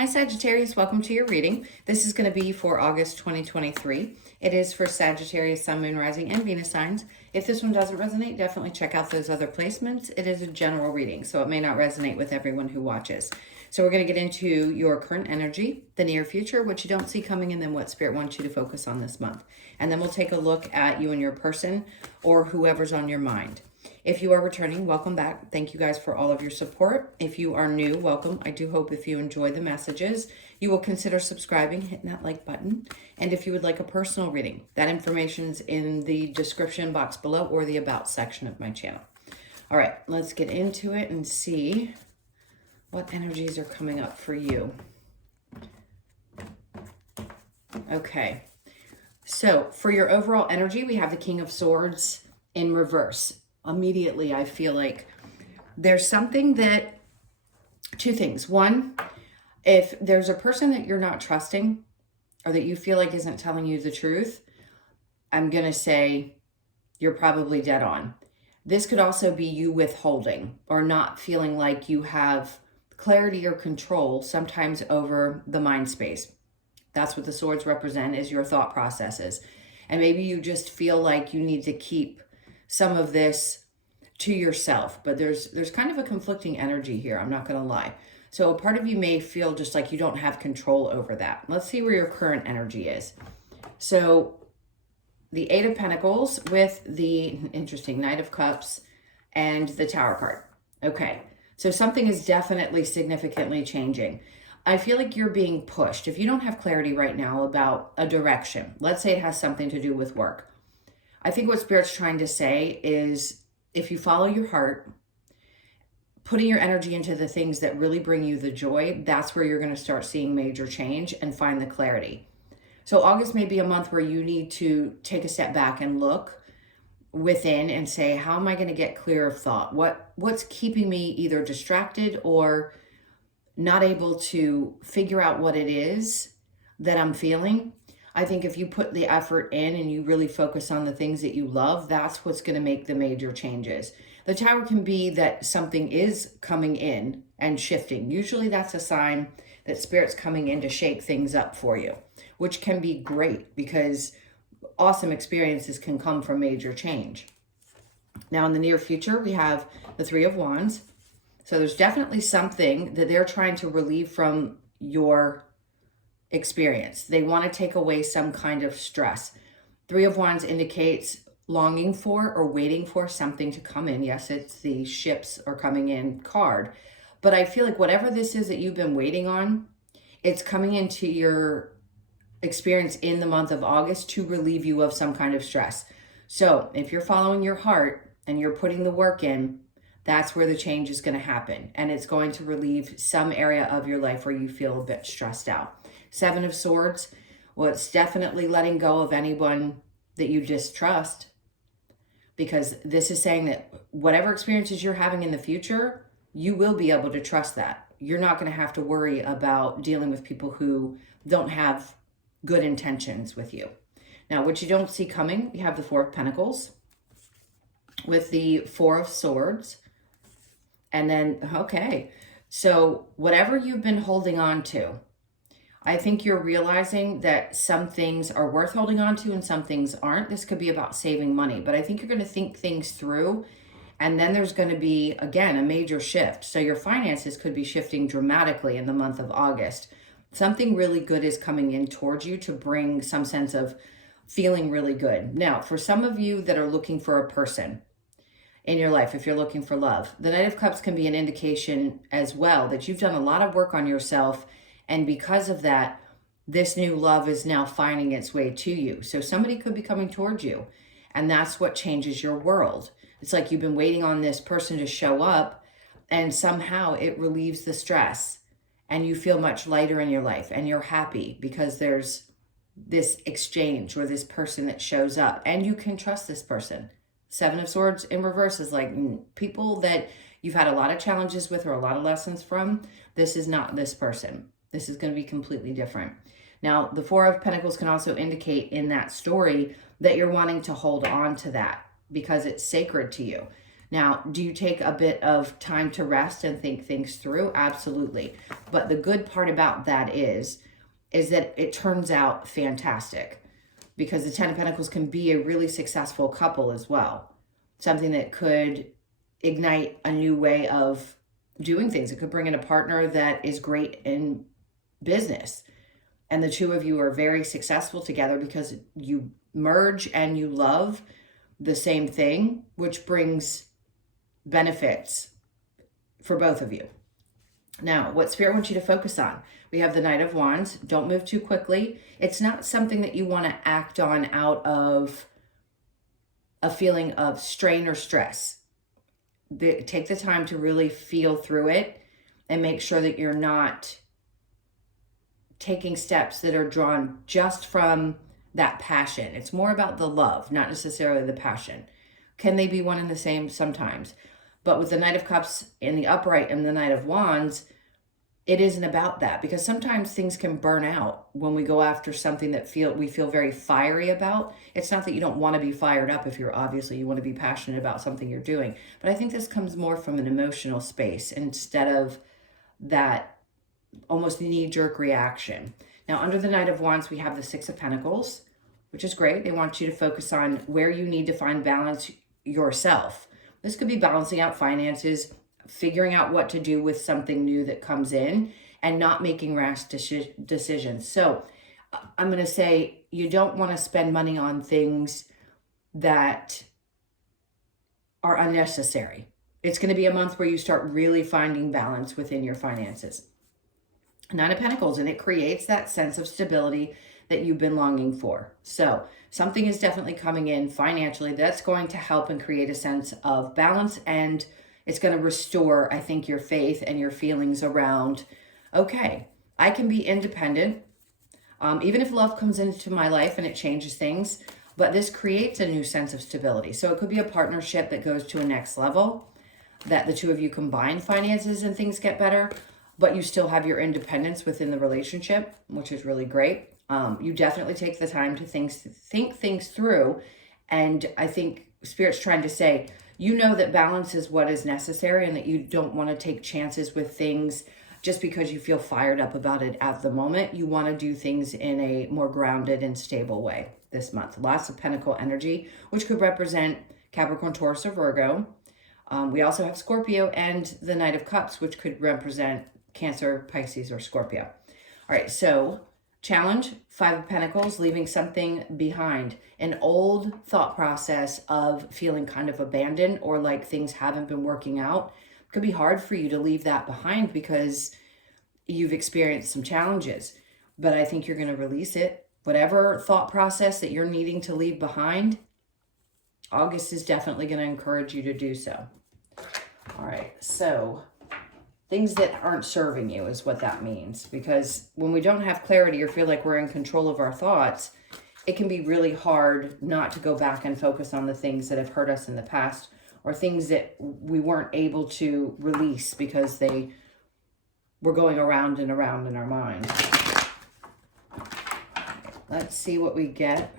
Hi Sagittarius, welcome to your reading. This is going to be for August 2023. It is for Sagittarius, Sun, Moon, Rising, and Venus signs. If this one doesn't resonate, definitely check out those other placements. It is a general reading, so it may not resonate with everyone who watches. So we're going to get into your current energy, the near future, what you don't see coming, and then what Spirit wants you to focus on this month. And then we'll take a look at you and your person or whoever's on your mind. If you are returning, welcome back. Thank you guys for all of your support. If you are new, welcome. I do hope if you enjoy the messages, you will consider subscribing, hitting that like button. And if you would like a personal reading, that information's in the description box below or the about section of my channel. All right, let's get into it and see what energies are coming up for you. Okay, so for your overall energy, we have the King of Swords in reverse. Immediately, I feel like there's something that, two things. One, if there's a person that you're not trusting or that you feel like isn't telling you the truth, I'm going to say you're probably dead on. This could also be you withholding or not feeling like you have clarity or control sometimes over the mind space. That's what the swords represent, is your thought processes. And maybe you just feel like you need to keep some of this to yourself, but there's kind of a conflicting energy here, I'm not going to lie. So a part of you may feel just like you don't have control over that. Let's see where your current energy is. So the Eight of Pentacles with the interesting Knight of Cups and the Tower card. Okay, so something is definitely significantly changing. I feel like you're being pushed. If you don't have clarity right now about a direction, let's say it has something to do with work, I think what Spirit's trying to say is if you follow your heart, putting your energy into the things that really bring you the joy, that's where you're going to start seeing major change and find the clarity. So August may be a month where you need to take a step back and look within and say, how am I going to get clear of thought? What's keeping me either distracted or not able to figure out what it is that I'm feeling? I think if you put the effort in and you really focus on the things that you love, that's what's going to make the major changes. The Tower can be that something is coming in and shifting. Usually that's a sign that Spirit's coming in to shake things up for you, which can be great because awesome experiences can come from major change. Now in the near future, we have the Three of Wands. So there's definitely something that they're trying to relieve from your experience. They want to take away some kind of stress. Three of Wands indicates longing for or waiting for something to come in. Yes, it's the ships are coming in card. But I feel like whatever this is that you've been waiting on, it's coming into your experience in the month of August to relieve you of some kind of stress. So if you're following your heart and you're putting the work in, that's where the change is going to happen. And it's going to relieve some area of your life where you feel a bit stressed out. Seven of Swords, well, it's definitely letting go of anyone that you distrust, because this is saying that whatever experiences you're having in the future, you will be able to trust that. You're not going to have to worry about dealing with people who don't have good intentions with you. Now, what you don't see coming, we have the Four of Pentacles with the Four of Swords. And then, okay, so whatever you've been holding on to, I think you're realizing that some things are worth holding on to and some things aren't. This could be about saving money, but I think you're going to think things through. And then there's going to be, again, a major shift. So your finances could be shifting dramatically in the month of August. Something really good is coming in towards you to bring some sense of feeling really good. Now, for some of you that are looking for a person in your life, if you're looking for love, the Knight of Cups can be an indication as well that you've done a lot of work on yourself. And because of that, this new love is now finding its way to you. So somebody could be coming towards you. And that's what changes your world. It's like you've been waiting on this person to show up, and somehow it relieves the stress. And you feel much lighter in your life. And you're happy because there's this exchange or this person that shows up. And you can trust this person. Seven of Swords in reverse is like people that you've had a lot of challenges with or a lot of lessons from. This is not this person. This is going to be completely different. Now, the Four of Pentacles can also indicate in that story that you're wanting to hold on to that because it's sacred to you. Now, do you take a bit of time to rest and think things through? Absolutely. But the good part about that is that it turns out fantastic, because the Ten of Pentacles can be a really successful couple as well. Something that could ignite a new way of doing things. It could bring in a partner that is great in business. And the two of you are very successful together because you merge and you love the same thing, which brings benefits for both of you. Now, what Spirit wants you to focus on? We have the Knight of Wands. Don't move too quickly. It's not something that you want to act on out of a feeling of strain or stress. Take the time to really feel through it and make sure that you're not taking steps that are drawn just from that passion. It's more about the love, not necessarily the passion. Can they be one and the same? Sometimes. But with the Knight of Cups in the upright and the Knight of Wands, it isn't about that, because sometimes things can burn out when we go after something that we feel very fiery about. It's not that you don't want to be fired up if you want to be passionate about something you're doing. But I think this comes more from an emotional space instead of that almost knee-jerk reaction. Now, under the Knight of Wands, we have the Six of Pentacles, which is great. They want you to focus on where you need to find balance yourself. This could be balancing out finances, figuring out what to do with something new that comes in, and not making rash decisions. So I'm going to say you don't want to spend money on things that are unnecessary. It's going to be a month where you start really finding balance within your finances. Nine of Pentacles, and it creates that sense of stability that you've been longing for. So something is definitely coming in financially that's going to help and create a sense of balance, and it's going to restore, I think, your faith and your feelings around, okay, I can be independent, even if love comes into my life and it changes things, but this creates a new sense of stability. So it could be a partnership that goes to a next level, that the two of you combine finances and things get better, but you still have your independence within the relationship, which is really great. You definitely take the time to think things through. And I think Spirit's trying to say, you know that balance is what is necessary, and that you don't want to take chances with things just because you feel fired up about it at the moment. You want to do things in a more grounded and stable way this month. Lots of Pentacle energy, which could represent Capricorn, Taurus, or Virgo. We also have Scorpio and the Knight of Cups, which could represent Cancer, Pisces, or Scorpio. All right, so challenge, Five of Pentacles, leaving something behind. An old thought process of feeling kind of abandoned or like things haven't been working out. It could be hard for you to leave that behind because you've experienced some challenges. But I think you're going to release it. Whatever thought process that you're needing to leave behind, August is definitely going to encourage you to do so. All right, so things that aren't serving you is what that means. Because when we don't have clarity or feel like we're in control of our thoughts, it can be really hard not to go back and focus on the things that have hurt us in the past, or things that we weren't able to release because they were going around and around in our mind. Let's see what we get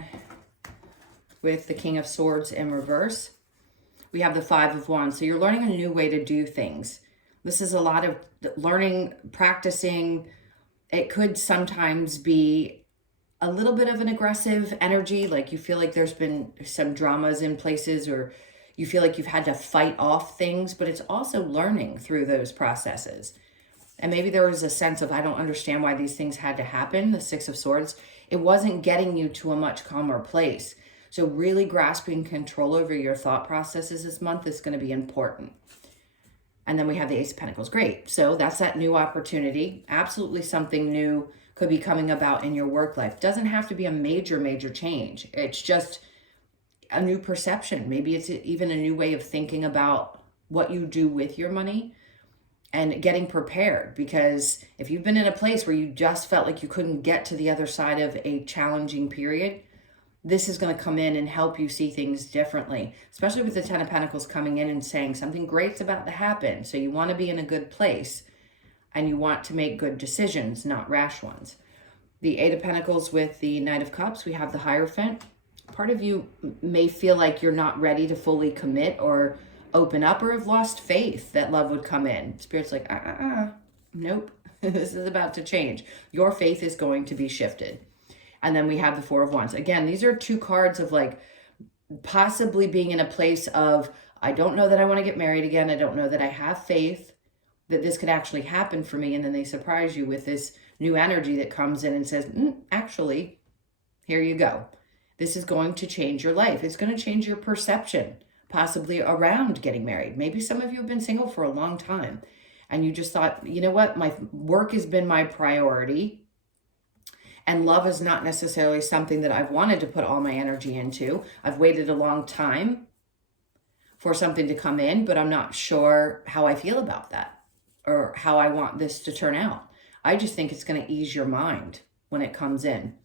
with the King of Swords in reverse. We have the Five of Wands. So you're learning a new way to do things. This is a lot of learning, practicing. It could sometimes be a little bit of an aggressive energy, like you feel like there's been some dramas in places, or you feel like you've had to fight off things, but it's also learning through those processes. And maybe there was a sense of, I don't understand why these things had to happen, the Six of Swords. It wasn't getting you to a much calmer place. So really grasping control over your thought processes this month is going to be important. And then we have the Ace of Pentacles. Great. So that's that new opportunity. Absolutely something new could be coming about in your work life. Doesn't have to be a major, major change. It's just a new perception. Maybe it's even a new way of thinking about what you do with your money and getting prepared. Because if you've been in a place where you just felt like you couldn't get to the other side of a challenging period, this is going to come in and help you see things differently, especially with the Ten of Pentacles coming in and saying something great's about to happen. So you want to be in a good place and you want to make good decisions, not rash ones. The Eight of Pentacles with the Knight of Cups, we have the Hierophant. Part of you may feel like you're not ready to fully commit or open up or have lost faith that love would come in. Spirit's like, nope, this is about to change. Your faith is going to be shifted. And then we have the Four of Wands. Again, these are two cards of like possibly being in a place of, I don't know that I want to get married again. I don't know that I have faith that this could actually happen for me. And then they surprise you with this new energy that comes in and says, actually, here you go. This is going to change your life. It's going to change your perception, possibly around getting married. Maybe some of you have been single for a long time and you just thought, you know what, my work has been my priority and love is not necessarily something that I've wanted to put all my energy into. I've waited a long time for something to come in, but I'm not sure how I feel about that or how I want this to turn out. I just think it's going to ease your mind when it comes in.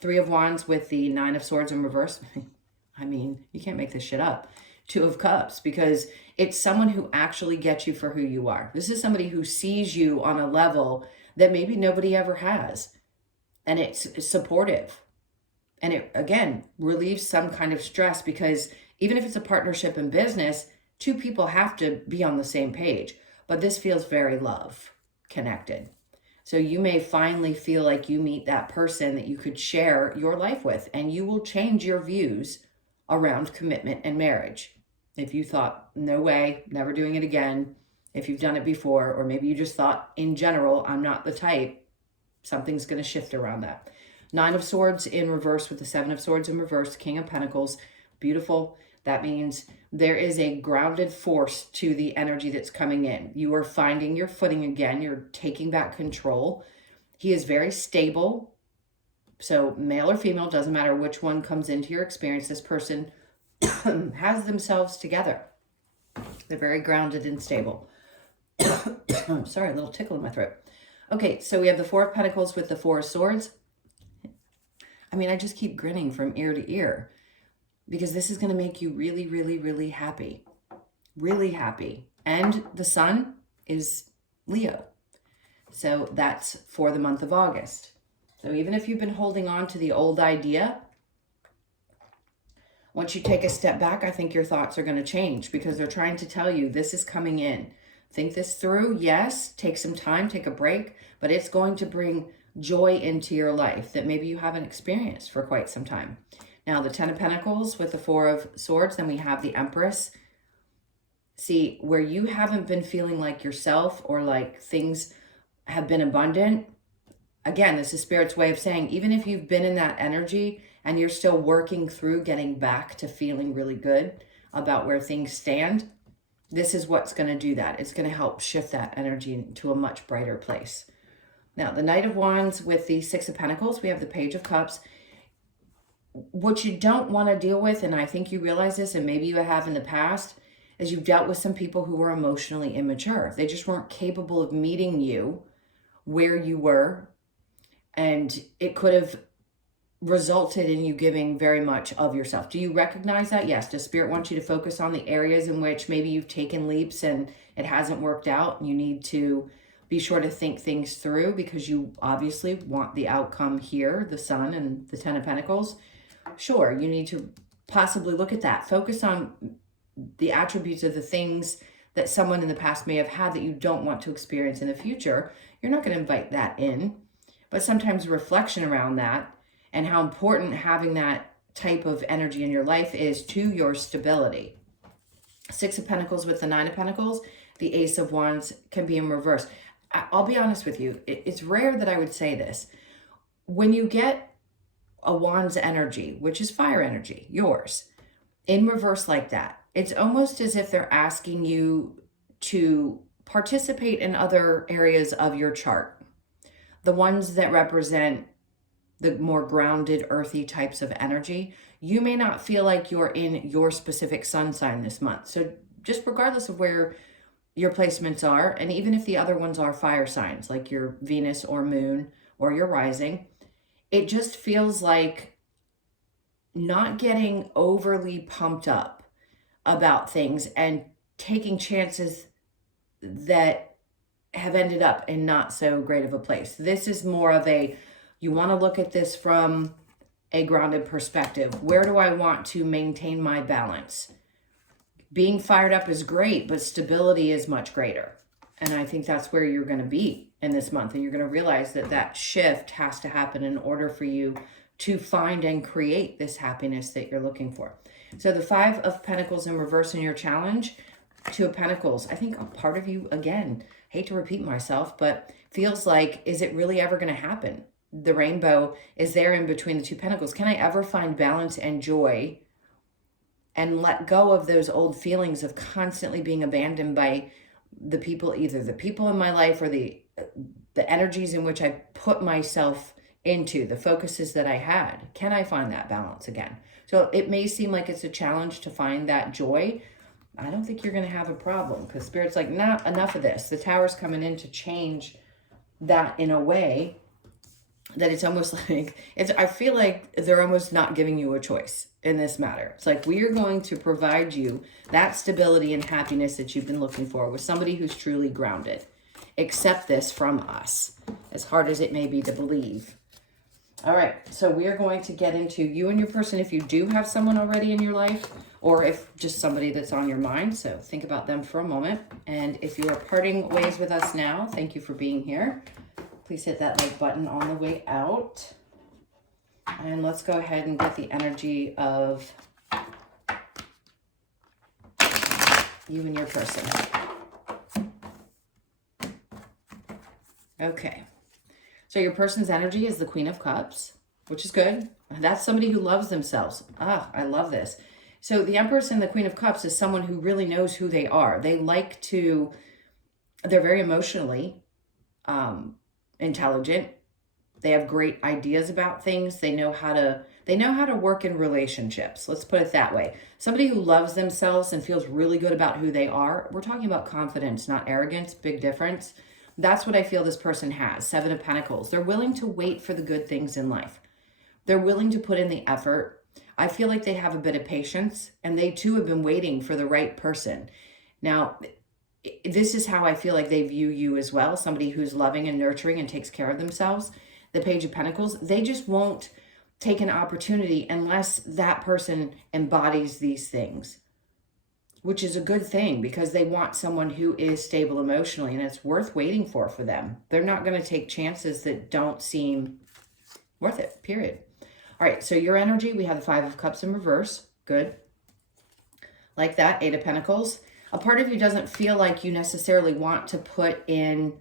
Three of Wands with the Nine of Swords in reverse. I mean, you can't make this shit up. Two of Cups, because it's someone who actually gets you for who you are. This is somebody who sees you on a level that maybe nobody ever has. And it's supportive. And it, again, relieves some kind of stress, because even if it's a partnership in business, two people have to be on the same page. But this feels very love connected. So you may finally feel like you meet that person that you could share your life with, and you will change your views around commitment and marriage. If you thought, no way, never doing it again, if you've done it before, or maybe you just thought in general, I'm not the type, something's going to shift around that. Nine of Swords in reverse with the Seven of Swords in reverse, King of Pentacles, beautiful. That means there is a grounded force to the energy that's coming in. You are finding your footing again. You're taking back control. He is very stable. So male or female, doesn't matter which one comes into your experience. This person has themselves together. They're very grounded and stable. Sorry, a little tickle in my throat. Okay, so we have the Four of Pentacles with the Four of Swords. I mean, I just keep grinning from ear to ear, because this is going to make you really, really, really happy. Really happy. And the sun is Leo. So that's for the month of August. So even if you've been holding on to the old idea, once you take a step back, I think your thoughts are going to change, because they're trying to tell you this is coming in. Think this through. Yes, take some time, take a break, but it's going to bring joy into your life that maybe you haven't experienced for quite some time. Now, the Ten of Pentacles with the Four of Swords, then we have the Empress. See, where you haven't been feeling like yourself, or like things have been abundant, again, this is Spirit's way of saying, even if you've been in that energy and you're still working through getting back to feeling really good about where things stand, this is what's going to do that. It's going to help shift that energy into a much brighter place. Now, the Knight of Wands with the Six of Pentacles, we have the Page of Cups. What you don't want to deal with, and I think you realize this, and maybe you have in the past, is you've dealt with some people who were emotionally immature. They just weren't capable of meeting you where you were, and it could have resulted in you giving very much of yourself. Do you recognize that? Yes. Does Spirit want you to focus on the areas in which maybe you've taken leaps and it hasn't worked out, and you need to be sure to think things through, because you obviously want the outcome here, the Sun and the Ten of Pentacles? Sure, you need to possibly look at that. Focus on the attributes of the things that someone in the past may have had that you don't want to experience in the future. You're not going to invite that in, but sometimes reflection around that and how important having that type of energy in your life is to your stability. Six of Pentacles with the Nine of Pentacles, the Ace of Wands can be in reverse. I'll be honest with you. It's rare that I would say this. When you get a Wands energy, which is fire energy, yours, in reverse like that, it's almost as if they're asking you to participate in other areas of your chart. The ones that represent the more grounded, earthy types of energy, you may not feel like you're in your specific sun sign this month. So just regardless of where your placements are, and even if the other ones are fire signs, like your Venus or Moon or your rising, it just feels like not getting overly pumped up about things and taking chances that have ended up in not so great of a place. This is more of a, you want to look at this from a grounded perspective. Where do I want to maintain my balance? being fired up is great, but stability is much greater. And I think that's where you're going to be in this month. And you're going to realize that that shift has to happen in order for you to find and create this happiness that you're looking for. So the 5 of Pentacles in reverse in your challenge, 2 of Pentacles. I think a part of you, again, hate to repeat myself, but feels like, is it really ever going to happen? The rainbow is there in between the 2 Pentacles. Can I ever find balance and joy and let go of those old feelings of constantly being abandoned by the people, either the people in my life or the energies in which I put myself into, the focuses that I had? Can I find that balance again? So it may seem like it's a challenge to find that joy. I don't think you're going to have a problem, because Spirit's like, nah, enough of this. The Tower's coming in to change that in a way that it's almost like, I feel like they're almost not giving you a choice in this matter. It's like, we are going to provide you that stability and happiness that you've been looking for with somebody who's truly grounded. Accept this from us, as hard as it may be to believe. All right, so we are going to get into you and your person, if you do have someone already in your life, or if just somebody that's on your mind. So think about them for a moment. And if you are parting ways with us now, thank you for being here. Please hit that like button on the way out. And let's go ahead and get the energy of you and your person. Okay. So your person's energy is the Queen of Cups, which is good. That's somebody who loves themselves. Ah, I love this. So the Empress and the Queen of Cups is someone who really knows who they are. They're very emotionally intelligent. They have great ideas about things. They know how to work in relationships. Let's put it that way. Somebody who loves themselves and feels really good about who they are. We're talking about confidence, not arrogance. Big difference. That's what I feel this person has. 7 of Pentacles. They're willing to wait for the good things in life. They're willing to put in the effort. I feel like they have a bit of patience, and they too have been waiting for the right person. Now, this is how I feel like they view you as well. Somebody who's loving and nurturing and takes care of themselves. The Page of Pentacles, they just won't take an opportunity unless that person embodies these things, which is a good thing, because they want someone who is stable emotionally, and it's worth waiting for them. They're not going to take chances that don't seem worth it, period. All right, so your energy, we have the 5 of Cups in reverse. Good. Like that, 8 of Pentacles. A part of you doesn't feel like you necessarily want to put in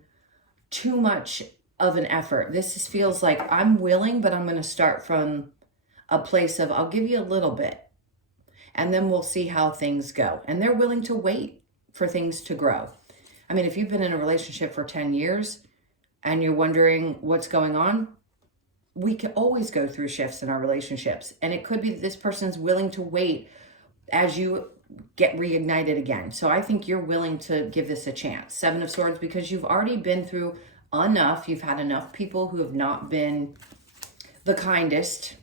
too much of an effort. This feels like, I'm willing, but I'm going to start from a place of, I'll give you a little bit, and then we'll see how things go. And they're willing to wait for things to grow. I mean, if you've been in a relationship for 10 years and you're wondering what's going on, we can always go through shifts in our relationships. And it could be that this person's willing to wait as you get reignited again. So I think you're willing to give this a chance. 7 of Swords, because you've already been through enough. You've had enough people who have not been the kindest.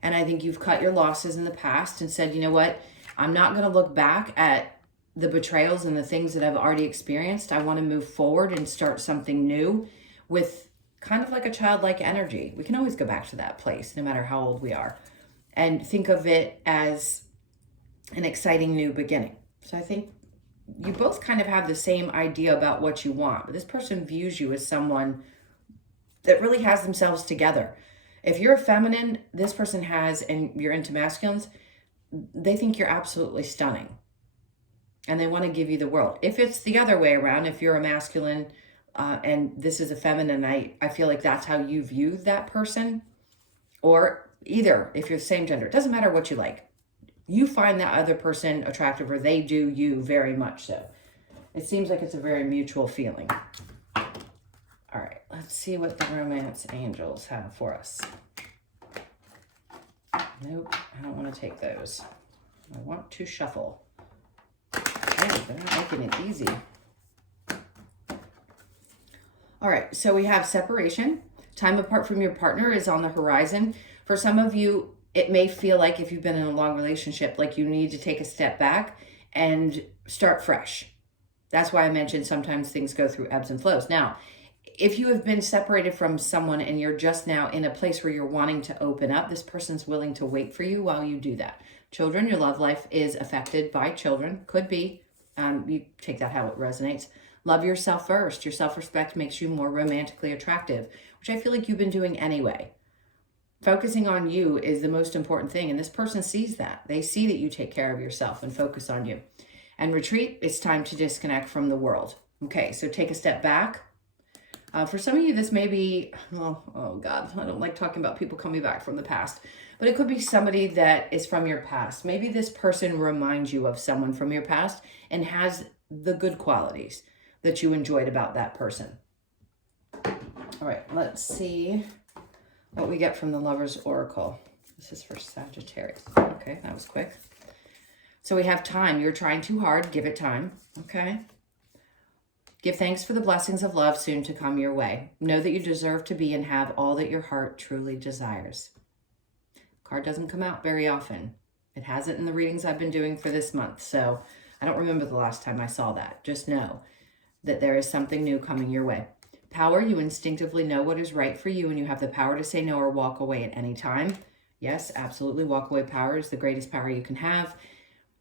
And I think you've cut your losses in the past and said, you know what? I'm not going to look back at the betrayals and the things that I've already experienced. I want to move forward and start something new with kind of like a childlike energy. We can always go back to that place, no matter how old we are, and think of it as an exciting new beginning. So I think you both kind of have the same idea about what you want, but this person views you as someone that really has themselves together. If you're a feminine, this person has, and you're into masculines, they think you're absolutely stunning. And they want to give you the world. If it's the other way around, if you're a masculine and this is a feminine, I feel like that's how you view that person. Or either, if you're the same gender, it doesn't matter what you like. You find that other person attractive, or they do you very much so. It seems like it's a very mutual feeling. All right, let's see what the romance angels have for us. Nope, I don't want to take those. I want to shuffle. Okay, they're not making it easy. All right, so we have separation. Time apart from your partner is on the horizon. For some of you, it may feel like, if you've been in a long relationship, like you need to take a step back and start fresh. That's why I mentioned sometimes things go through ebbs and flows. Now, if you have been separated from someone and you're just now in a place where you're wanting to open up, this person's willing to wait for you while you do that. Children, your love life is affected by children. Could be. You take that how it resonates. Love yourself first. Your self-respect makes you more romantically attractive, which I feel like you've been doing anyway. Focusing on you is the most important thing. And this person sees that. They see that you take care of yourself and focus on you. And retreat, it's time to disconnect from the world. Okay, so take a step back. For some of you, this may be, oh God, I don't like talking about people coming back from the past, but it could be somebody that is from your past. Maybe this person reminds you of someone from your past and has the good qualities that you enjoyed about that person. All right, let's see what we get from the Lover's Oracle. This is for Sagittarius. Okay, that was quick. So we have time. You're trying too hard. Give it time. Okay. Give thanks for the blessings of love soon to come your way. Know that you deserve to be and have all that your heart truly desires. Card doesn't come out very often. It hasn't in the readings I've been doing for this month. So I don't remember the last time I saw that. Just know that there is something new coming your way. Power, you instinctively know what is right for you and you have the power to say no or walk away at any time. Yes, absolutely. Walk away power is the greatest power you can have.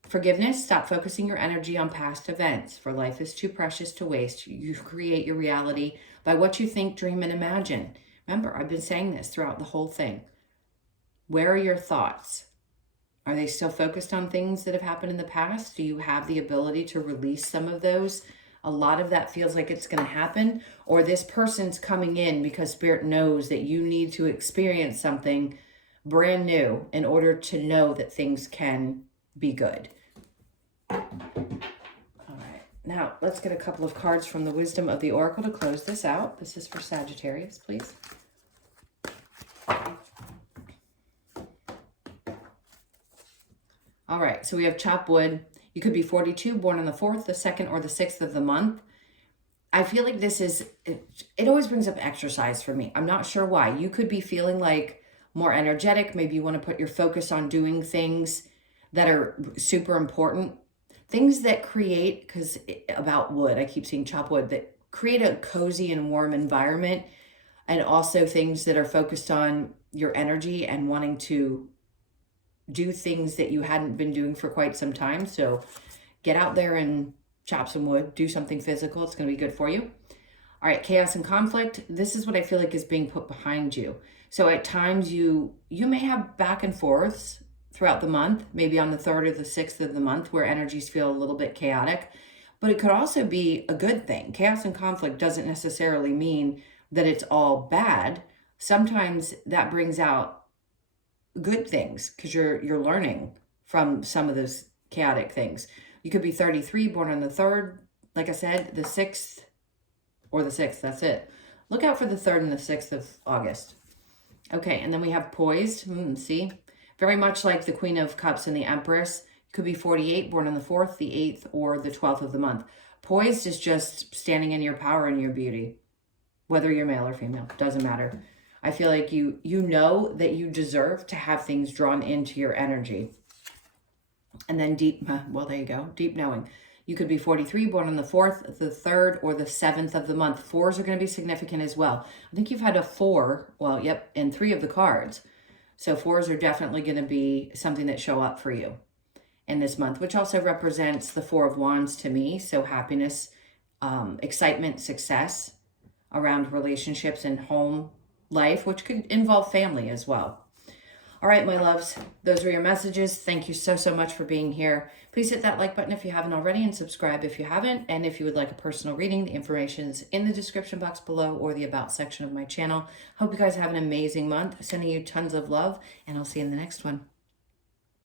Forgiveness, stop focusing your energy on past events, for life is too precious to waste. You create your reality by what you think, dream, and imagine. Remember, I've been saying this throughout the whole thing. Where are your thoughts? Are they still focused on things that have happened in the past? Do you have the ability to release some of those? A lot of that feels like it's going to happen, or this person's coming in because Spirit knows that you need to experience something brand new in order to know that things can be good. All right, now let's get a couple of cards from the Wisdom of the Oracle to close this out. This is for Sagittarius, please. All right, so we have chop wood. You could be 42, born on the 4th, the 2nd, or the 6th of the month. I feel like this is, it always brings up exercise for me. I'm not sure why. You could be feeling like more energetic. Maybe you want to put your focus on doing things that are super important. Things that create, because about wood, I keep seeing chop wood, that create a cozy and warm environment. And also things that are focused on your energy and wanting to do things that you hadn't been doing for quite some time. So get out there and chop some wood, do something physical. It's going to be good for you. All right, chaos and conflict. This is what I feel like is being put behind you. So at times you may have back and forths throughout the month, maybe on the 3rd or the 6th of the month where energies feel a little bit chaotic, but it could also be a good thing. Chaos and conflict doesn't necessarily mean that it's all bad. Sometimes that brings out good things because you're learning from some of those chaotic things. You could be 33, born on the 3rd, like I said, the 6th or the 6th, that's it. Look out for the 3rd and the 6th of August. Okay, and then we have poised, see? Very much like the Queen of Cups and the Empress. You could be 48, born on the 4th, the 8th, or the 12th of the month. Poised is just standing in your power and your beauty. Whether you're male or female, doesn't matter. I feel like you know that you deserve to have things drawn into your energy. And then deep, well, there you go, deep knowing. You could be 43, born on the 4th, the 3rd, or the 7th of the month. 4s are going to be significant as well. I think you've had a 4, well, yep, in 3 of the cards. So 4s are definitely going to be something that show up for you in this month, which also represents the 4 of Wands to me. So happiness, excitement, success around relationships and home life, which could involve family as well. All right, my loves, those were your messages. Thank you so, so much for being here. Please hit that like button if you haven't already and subscribe if you haven't. And if you would like a personal reading, the information's in the description box below or the about section of my channel. Hope you guys have an amazing month. Sending you tons of love and I'll see you in the next one.